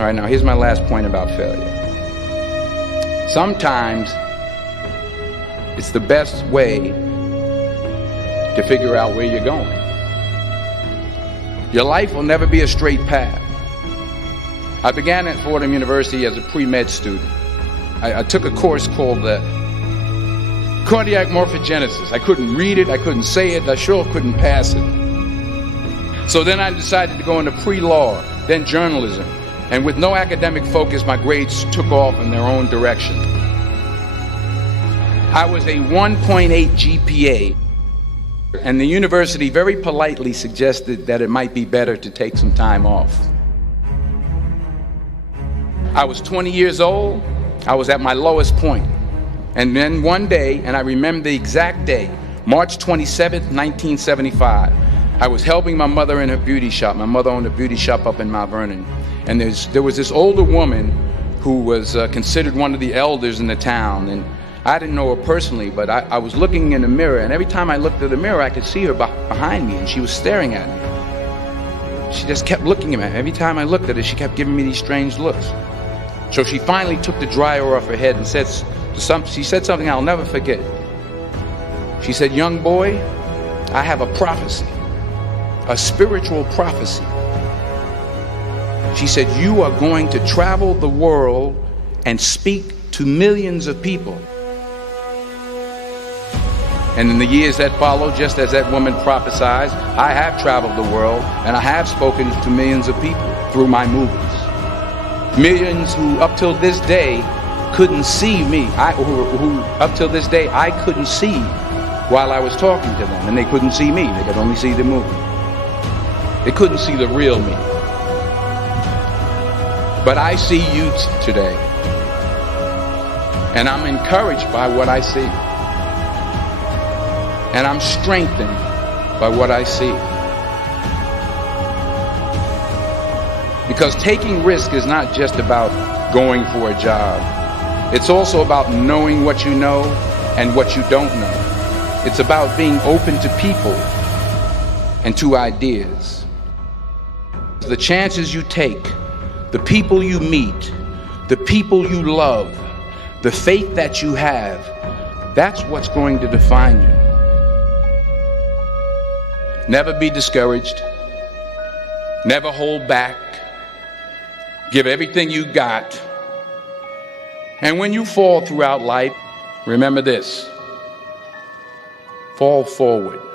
All right, now here's my last point about failure. Sometimes it's the best way to figure out where you're going. Your life will never be a straight path. I began at Fordham University as a pre-med student. I took a course called cardiac morphogenesis. I couldn't read it, I couldn't say it, I sure couldn't pass it. So then I decided to go into pre-law, then journalism. And with no academic focus, my grades took off in their own direction. I was a 1.8 GPA, and the university very politely suggested that it might be better to take some time off. I was 20 years old, I was at my lowest point. And then one day, and I remember the exact day, March 27th, 1975, I was helping my mother in her beauty shop. My mother owned a beauty shop up in Mount Vernon. And there was this older woman who was considered one of the elders in the town. And I didn't know her personally, but I was looking in the mirror, and every time I looked at the mirror, I could see her behind me, and she was staring at me. She just kept looking at me. Every time I looked at her, she kept giving me these strange looks. So she finally took the dryer off her head and she said something I'll never forget. She said, "Young boy, I have a prophecy, a spiritual prophecy." She said, "You are going to travel the world and speak to millions of people." And in the years that followed, just as that woman prophesied, I have traveled the world and I have spoken to millions of people through my movies. Millions who up till this day couldn't see me, who up till this day I couldn't see while I was talking to them, and they couldn't see me, they could only see the movie. They couldn't see the real me. But I see you today, and I'm encouraged by what I see. And I'm strengthened by what I see. Because taking risk is not just about going for a job. It's also about knowing what you know and what you don't know. It's about being open to people and to ideas. The chances you take, the people you meet, the people you love, the faith that you have, that's what's going to define you. Never be discouraged. Never hold back. Give everything you got. And when you fall throughout life, remember this: fall forward.